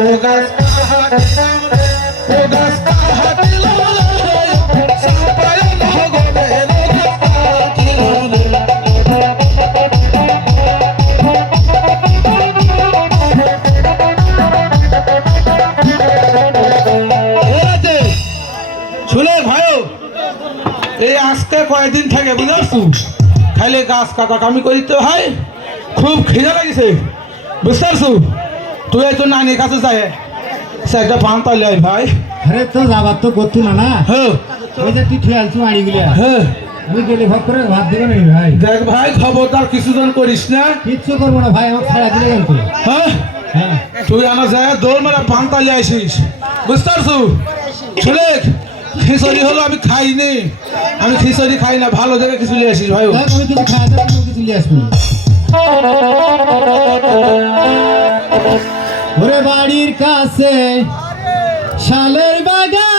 ও গাছ ও গাছ হাতিল সাপায় ভগবে শুনে ভাই এই আজকে কয়েকদিন থেকে বুঝতে খাইলে গাছ কাটা কামি করিতে হয় খুব খিদে লাগিছে বুঝতে পারছু তুই তো নানির কাছে যায় সে একটা পান তাইলে আয় ভাই আরে তো যাবার তো করতো না না হ্যাঁ ওই যে তুই খেয়ালছু আড়িগুলা হ্যাঁ আমি গেলে ভাব করে ভাত দেবে না ভাই দেখ ভাই খবরদার কিছুজন করিস না কিচ্ছু করবো না ভাই আমার ছাড়া দিলে কিন্তু হ্যাঁ হ্যাঁ তুই আমার যায় দৌড় মেরা পান তাইলে আসিস বুঝতে পারছু শুনে খিচুড়ি হলো আমি খাইনি আমি খিচুড়ি খাই না ভালো জায়গায় খিচুড়ি আসিস ভাই দেখ আমি কিছু খাওয়া দাওয়া তুমি কিছু নিয়ে আসবি ওরে বাড়ির কাছে শালের বাগান